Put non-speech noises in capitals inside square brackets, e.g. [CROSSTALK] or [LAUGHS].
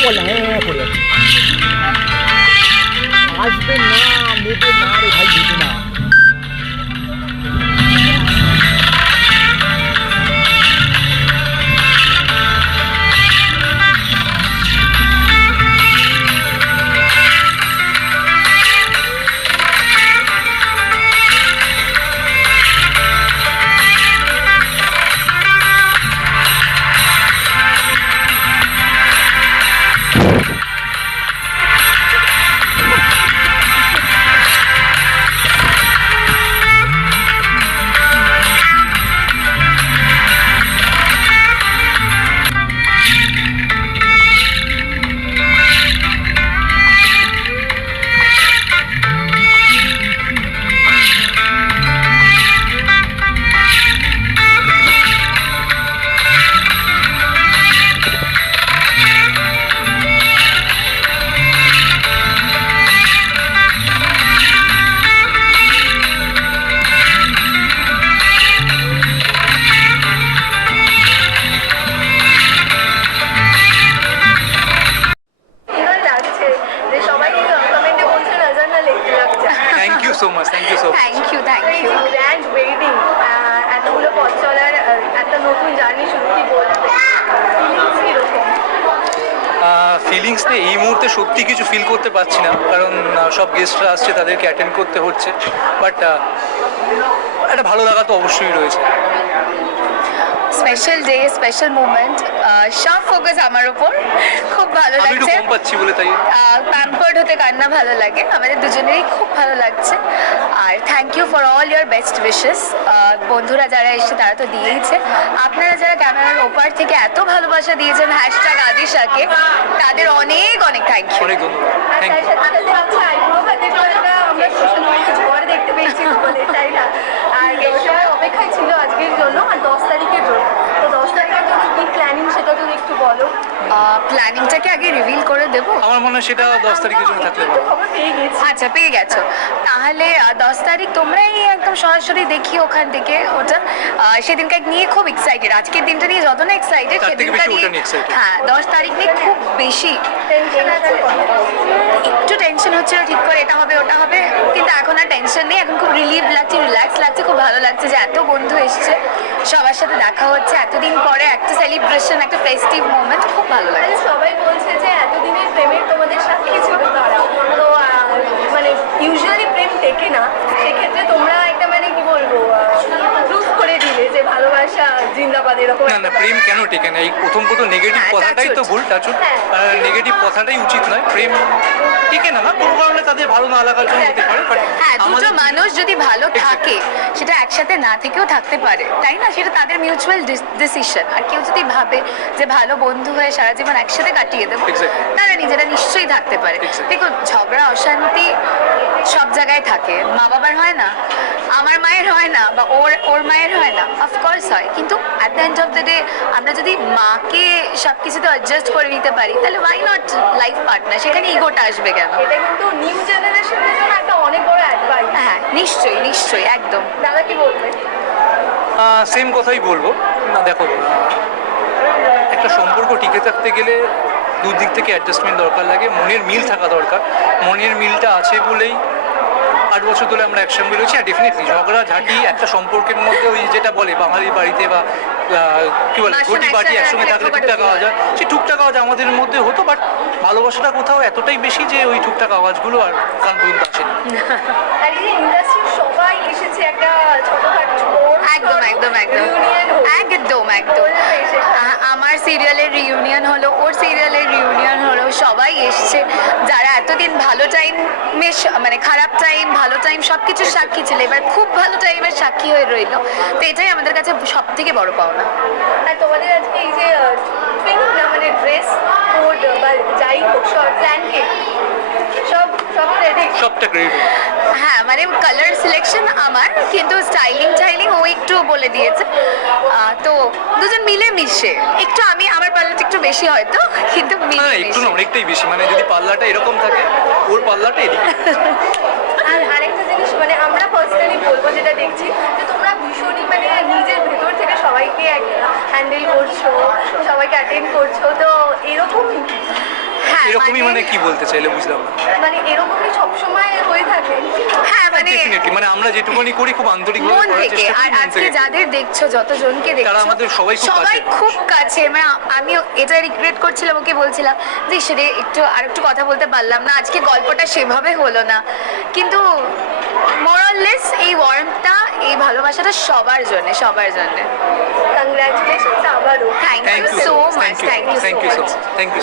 क्या बोल बोलना है आज पे ना मुझे मारे भाई जीतना thank you thank you grand wedding এতগুলো পথ চলার একটা নতুন জার্নি শুরু কি ফিলিংস নিয়ে এই মুহূর্তে সত্যি কিছু ফিল করতে পারছি না কারণ uh, সব গেস্টরা আসছে তাদেরকে অ্যাটেন্ড করতে হচ্ছে বাট uh, একটা ভালো লাগা তো অবশ্যই রয়েছে। স্পেশাল ডে স্পেশাল মুমেন্ট সব ফোকাস আমার ওপর খুব ভালো লাগছে। কম পাচ্ছি বলে তাই। প্যাম্পার্ড হতে কান্না ভালো লাগে। আমাদের দুজনেরই খুব ভালো লাগছে। আর thank you for all your best wishes বন্ধুরা যারা এসে তারা তো দিয়েইছে। আপনারা যারা ক্যামেরার ওপার থেকে এত ভালোবাসা দিয়েছেন হ্যাশট্যাগ আদিশাকে তাদের অনেক অনেক থ্যাংক ইউ অনেক মিডিয়া পরে দেখতে পেয়েছি বলে তাই না? আর অপেক্ষায় ছিল আজকের জন্য আর দশ তারিখের জন্য তো দশ তারিখের জন্য কি প্ল্যানিং সেটা যদি একটু বলো। প্ল্যানিংটাকে আগে রিভিল করে দেবো? আমার মনে হয় সেটা দশ তারিখের জন্য থাকলে খবর পেয়ে গেছি। আচ্ছা পেয়ে গেছো। তাহলে দশ তারিখ তোমরাই একদম সরাসরি দেখি ওখান থেকে ওটা। সেদিনকে নিয়ে খুব এক্সাইটেড আজকের দিনটা নিয়ে যত না এক্সাইটেড তার থেকে সেদিনটা নিয়ে হ্যাঁ দশ তারিখ নিয়ে খুব বেশি টেনশন একটু টেনশন হচ্ছিল ঠিক করে এটা হবে ওটা হবে। কিন্তু এখন আর টেনশন নেই, এখন খুব রিলিভ লাগছে রিল্যাক্স লাগছে, খুব ভালো লাগছে যে এত বন্ধু এসছে। সবার সাথে দেখা হচ্ছে, এতদিন পরে একটা সেলিব্রেশন একটা ফেস্টিভ মোমেন্ট খুব ভালো মানে লাগছে সবাই বলছে যে এতদিনের প্রেমের তোমাদের সাথে ছিল তারা তো আহ, মানে ইউজুয়ালি প্রেম টেকে না সেক্ষেত্রে তোমরা একটা মানে কি বলব প্রুফ করে দিলে যে ভালোবাসা জিন্দাবাদ এরকম না না প্রেম কেন টেকে না? এই প্রথম প্রথম নেগেটিভ হ্যাঁ, কথাটাই তো ভুল হ্যাঁ। নেগেটিভ কথাটাই উচিত নয় প্রেম টিকে না না কোনো কারণে তাদের ভালো না লাগার জন্য হতে পারে বাট হ্যাঁ দুটো মানুষ যদি ভালো থাকে সেটা একসাথে না থেকেও থাকতে পারে তাই না? সেটা তাদের মিউচুয়াল ডিসিশন আর কেউ যদি ভাবে যে ভালো বন্ধু হয়ে সারা জীবন একসাথে কাটিয়ে দেবো. তারা নিজেরা নিশ্চয়ই থাকতে পারে. দেখুন ঝগড়া অশান্তি সব জায়গায় থাকে। মা বাবার হয় না আমার মায়ের হয় না বা ওর ওর মায়ের হয় না অফকোর্স হয় কিন্তু at the end of the day আমরা যদি মাকে সব কিছুতে অ্যাডজাস্ট করে নিতে পারি তাহলে ওয়াই নট লাইফ পার্টনার সেখানে ইগোটা আসবে কেন? এটা কিন্তু নিউ জেনারেশনের জন্য একটা অনেক বড় অ্যাডভাইস হ্যাঁ নিশ্চয়ই নিশ্চয়ই একদম। দাদা কি বলবে? সেম কথাই বলব। না দেখো একটা সম্পর্ক টিকে থাকতে গেলে দুদিক থেকে অ্যাডজাস্টমেন্ট দরকার লাগে মনের মিল থাকা দরকার। মনের মিলটা আছে বলেই আট বছর ধরে আমরা একসঙ্গে রয়েছি আর ডেফিনেটলি ঝগড়া ঝাঁটি একটা সম্পর্কের মধ্যে ওই যেটা বলে বাঙালি বাড়িতে বা কি বলে ঘটি বাটি একসঙ্গে থাকলে টুকটাক আওয়াজ হয়। সেই টুকটাক আওয়াজ আমাদের মধ্যে হতো বাট ভালোবাসাটা কোথাও এতটাই বেশি যে ওই টুকটাক আওয়াজগুলো আর কান পর্যন্ত আসেনি। [LAUGHS] আর এই ইন্ডাস্ট্রির সবাই এসেছে একটা একদম একদম একদম। একদম একদম। আমার সিরিয়ালের রিউনিয়ন হলো ওর সিরিয়ালের রিউনিয়ন হলো সবাই এসছে। যারা এতদিন ভালো টাইম মানে খারাপ টাইম ভালো টাইম সব কিছুর সাক্ষী ছিল। এবার খুব ভালো টাইমের সাক্ষী হয়ে রইল। তো এটাই আমাদের কাছে সব থেকে বড় পাওনা। আর তোমাদের আজকে এই যে মানে ড্রেস কোড বা যাই হোক সব প্ল্যান কে সব সব রেডি সবটা ক্রেডিট হ্যাঁ মানে কালার সিলেকশন আমার কিন্তু স্টাইলিং টাইলিং ও একটু বলে দিয়েছে। তো দুজন মিলে মিশে। একটু আমি আমার পাল্লাটা একটু বেশি হয়তো কিন্তু না মিলে একটু না অনেকটাই বেশি। মানে যদি পাল্লাটা এরকম থাকে ওর পাল্লাটা এদিকে। আর আরেকটা জিনিস মানে আমরা পার্সোনালি বলব যেটা দেখছি যে তোমরা ভীষণই মানে নিজের ভেতর থেকে সবাইকে হ্যান্ডেল করছ সবাইকে অ্যাটেন্ড করছ তো এরকমই হ্যাঁ এরকমই মানে কি বলতে চাইলে বুঝলাম না। মানে এরকমই সবসময় হয়ে থাকে। হ্যাঁ মানে ডেফিনেটলি মানে আমরা যেটুকুনি করি খুব আন্তরিকভাবে মন থেকে। আর আজকে। যাদের দেখছ যতজনকে দেখছ তারা আমাদের সবাই খুব সবাই খুব কাছে মানে আমি এটা রিগ্রেট করছিলাম ওকে বলছিলাম যে সেরে একটু আর একটু কথা বলতে পারলাম না আজকে গল্পটা সেভাবে হলো না। কিন্তু মোরাললেস এই ওয়ার্মটা এই ভালোবাসাটা সবার জন্য সবার জন্য। কংগ্রাচুলেশন আবারও। Thank you so much thank you thank so much thank you